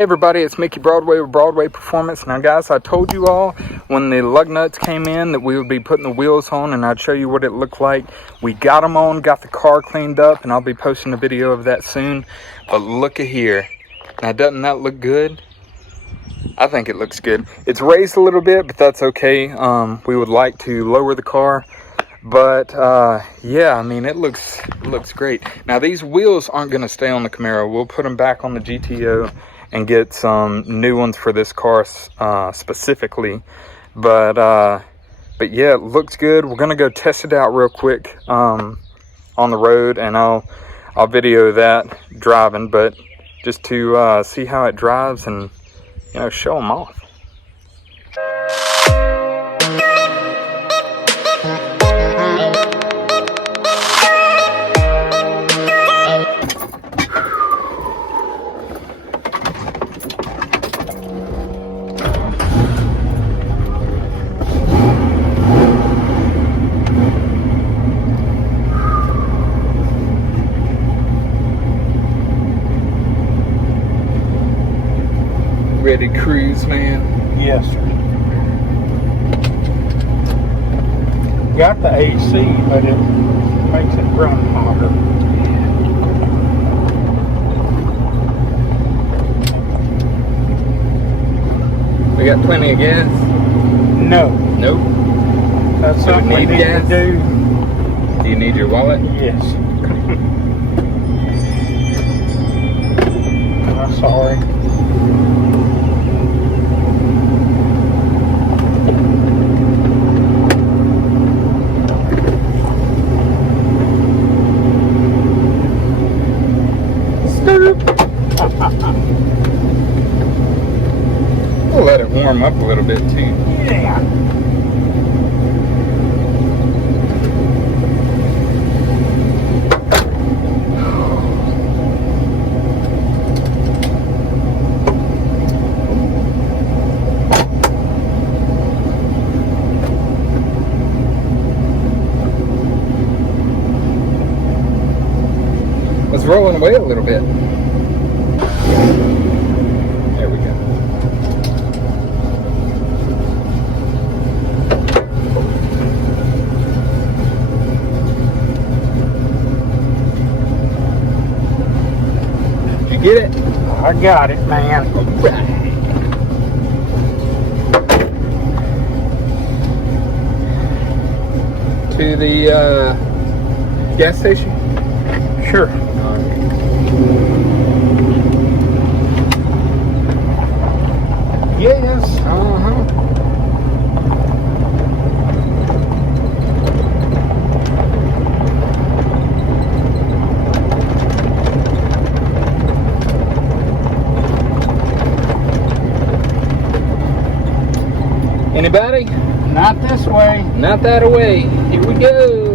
Hey everybody, it's Mickey Broadway with Broadway Performance. Now guys, I told you all when the lug nuts came in that we would be putting the wheels on and I'd show you what it looked like. We got them on, got the car cleaned up, and I'll be posting a video of that soon. But look at here. Now doesn't that look good? I think it looks good. It's raised a little bit, but that's okay. We would like to lower the car. But yeah, I mean, it looks great. Now these wheels aren't going to stay on the Camaro. We'll put them back on the GTO and get some new ones for this car specifically. But yeah, it looks good. We're gonna go test it out real quick on the road, and I'll video that driving, but just to see how it drives and, you know, show them off. Ready to cruise, man? Yes, sir. Got the AC, but it makes it run hotter. We got plenty of gas? No. Nope. That's something we need to do. Do you need your wallet? Yes. I'm sorry. We'll let it warm up a little bit too. Yeah. It's rolling away a little bit. There we go. Did you get it? I got it, man. All right. To the gas station? Sure. Yes. Anybody? Not this way. Not that away. Here we go.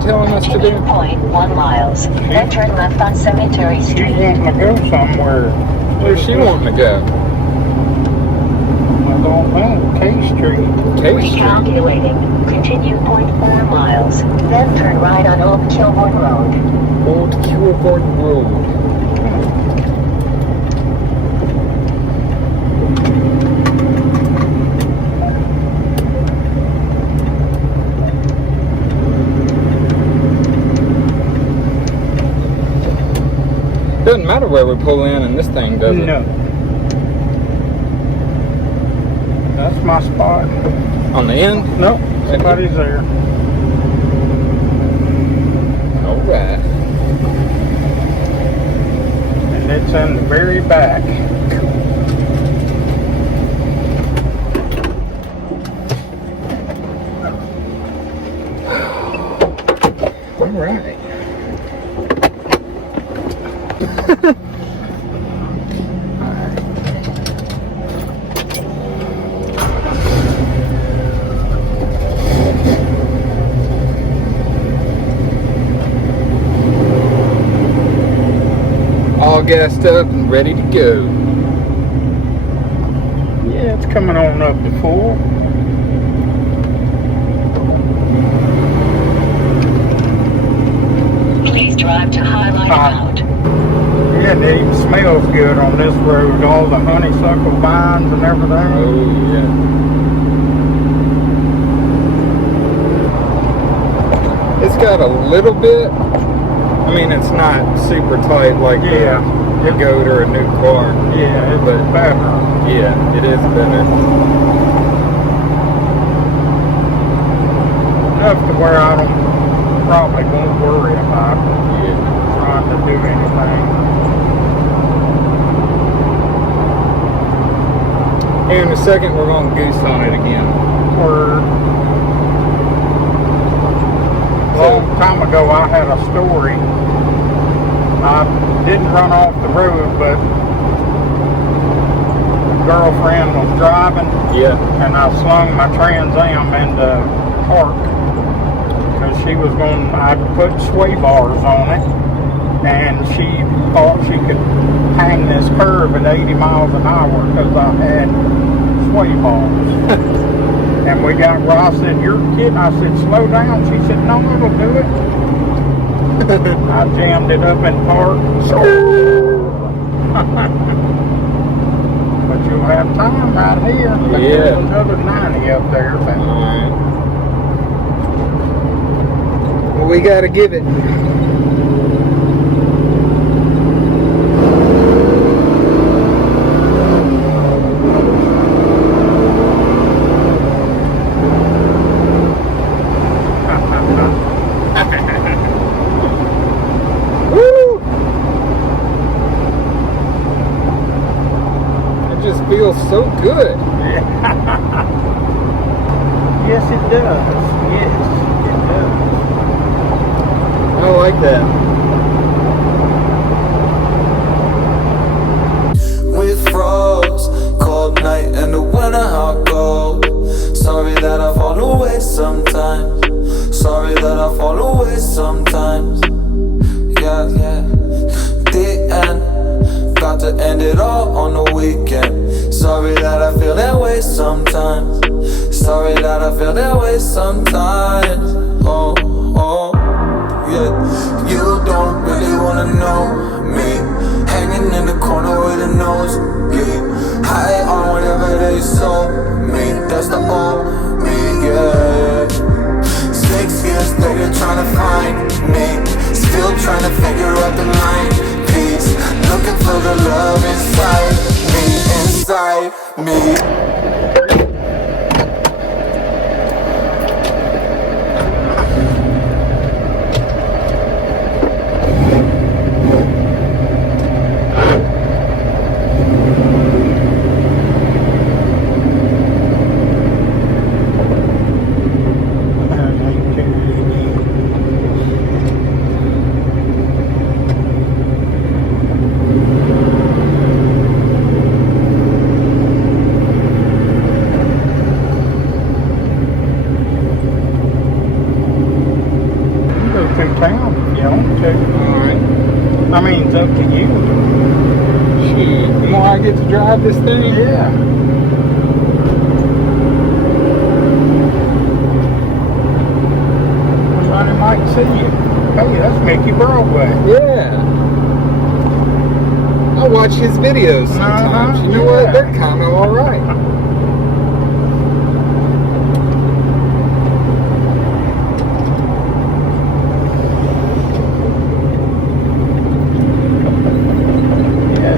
Telling us to do 0.1 miles. Then turn left on Cemetery Street. She's wanting to go somewhere. Where's she wanting to go? I don't know. K Street. K Street. Recalculating. Continue 0.4 miles. Then turn right on Old Kilbourne Road. Old Kilbourne Road. Doesn't matter where we pull in this thing, does it? No. That's my spot. On the end? No, somebody's there. Alright. And it's in the very back. All right. All gassed up and ready to go. Yeah, it's coming on up to full. Please drive to Highlight Road. Yeah, and it even smells good on this road. All the honeysuckle vines and everything. Oh, yeah. It's got a little bit. I mean, it's not super tight like a goat or a new car. Yeah, it's better. Yeah, it is better. Enough to where I probably won't worry about trying to do anything. Here in a second, we're going to goose on it again. Word. A long time ago, I had a story. I didn't run off the road, but a girlfriend was driving, and I slung my Trans Am into park because she was going. I put sway bars on it, and she thought she could hang this curve at 80 miles an hour because I had sway bars. And we got where I said, "You're kidding." I said, "Slow down." She said, "No, it'll do it." I jammed it up in park. But you'll have time right here. But there's another 90 up there. Alright. Well, we gotta give it. Feels so good. Yes, it does. Yes, it does. I like that. We froze, cold night in the winter, how cold. Sorry that I fall away sometimes. Sorry that I fall away sometimes. Yeah, the end. Got to end it all on the weekend. Sorry that I feel that way sometimes. Sorry that I feel that way sometimes. Oh, yeah. You don't really wanna know me. Hanging in the corner with a nose bleed. High on whatever they sold me. That's the old me, yeah. 6 years later trying to find me. Still trying to figure out the line piece. Looking for the love inside me, inside me. Town, if you want to. Alright. I mean, it's up to you. Shoot. The more I get to drive this thing. Yeah. Somebody might see you. Hey, that's Mickey Broadway. Yeah. I watch his videos sometimes. You know what? They're kind of alright.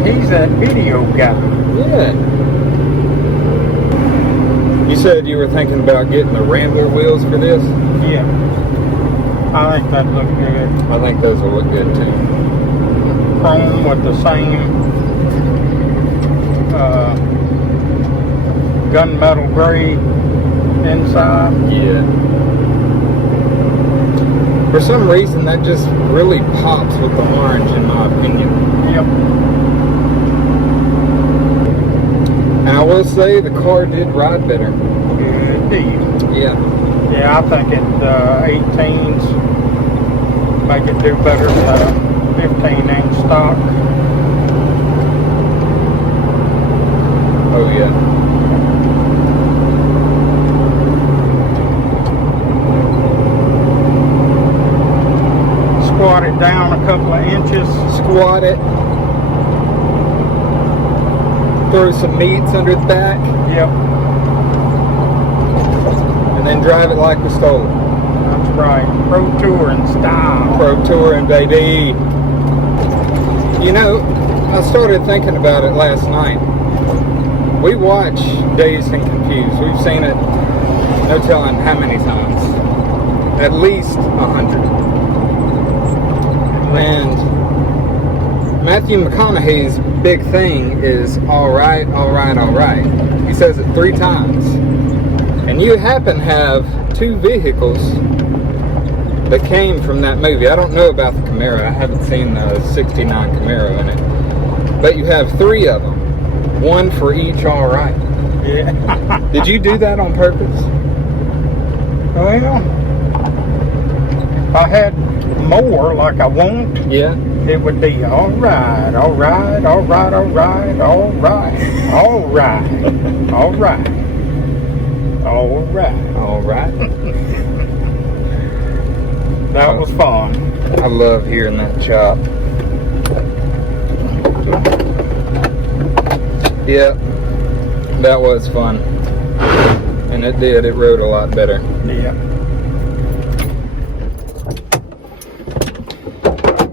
He's that video guy. Yeah. You said you were thinking about getting the Rambler wheels for this? Yeah. I think that look good. I think those will look good too. Chrome with the same gunmetal gray inside. Yeah. For some reason, that just really pops with the orange, in my opinion. Yep. And I will say the car did ride better. Good deal. Yeah. Yeah, I think it 18s make it do better than the 15-inch stock. Oh yeah. Squat it down a couple of inches. Squat it. Throw some meats under the back. Yep. And then drive it like we stole it. That's right. Pro Touring style. Pro Touring, baby. You know, I started thinking about it last night. We watch Dazed and Confused. We've seen it, no telling how many times. At least 100. And Matthew McConaughey's big thing is all right, all right, all right. He says it 3 times. And you happen to have 2 vehicles that came from that movie. I don't know about the Camaro. I haven't seen the 69 Camaro in it. But you have 3 of them. 1 for each all right. Yeah. Did you do that on purpose? Well, if I had more like I want, Yeah. it would be all right, all right, all right, all right, all right, all right, all right, all right. All right. That was fun. I love hearing that chop. Yeah, that was fun. And it did. It rode a lot better. Yeah.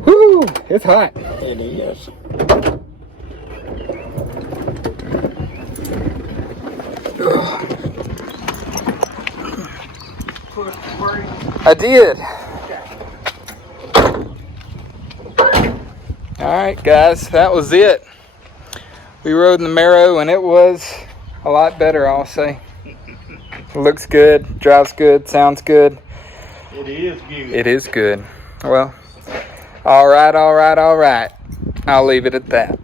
Woo! It's hot. It is. I did. Alright guys, that was it. We rode in the Camaro and it was a lot better, I'll say. It looks good, drives good, sounds good. It is good. It is good. Well, alright, alright, alright. I'll leave it at that.